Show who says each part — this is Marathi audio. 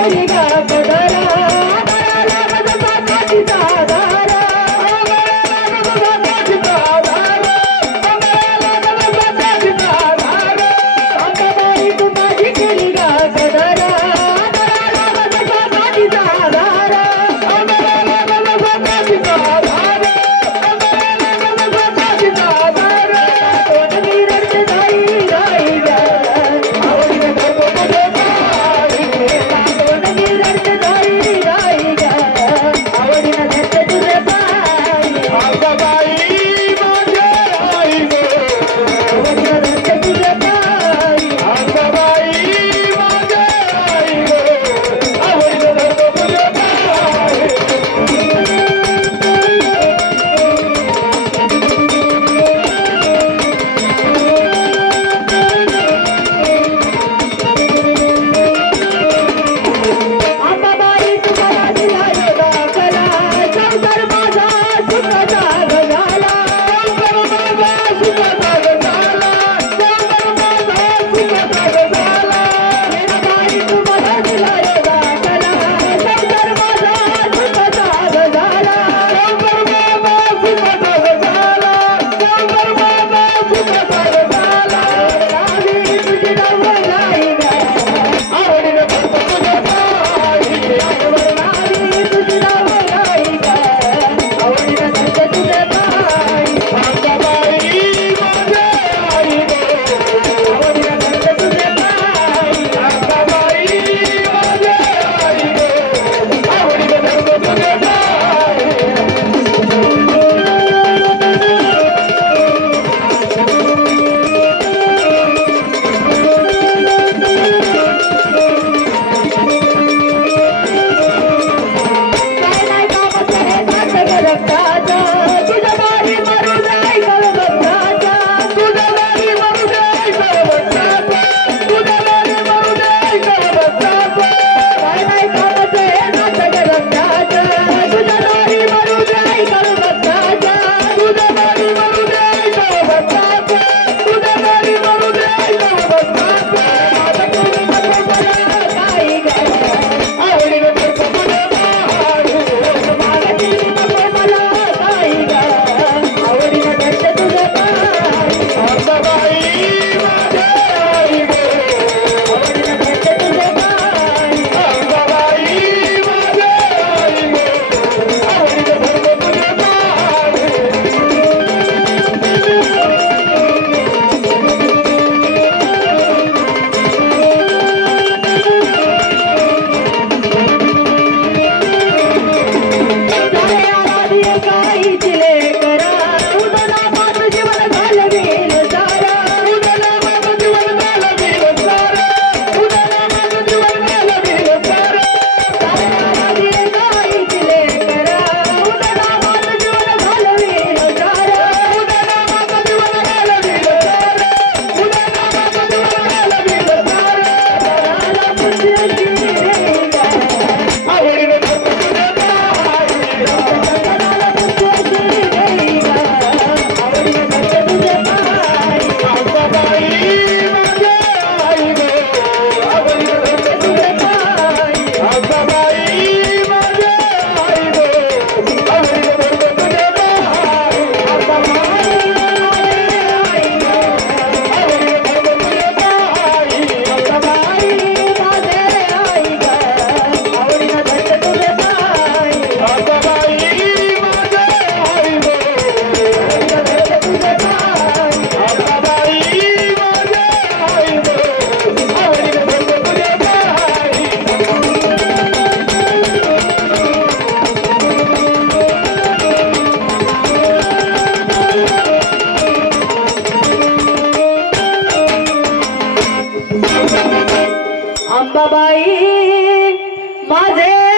Speaker 1: Here you go. माझा सुखाचा अंबाबाई माझे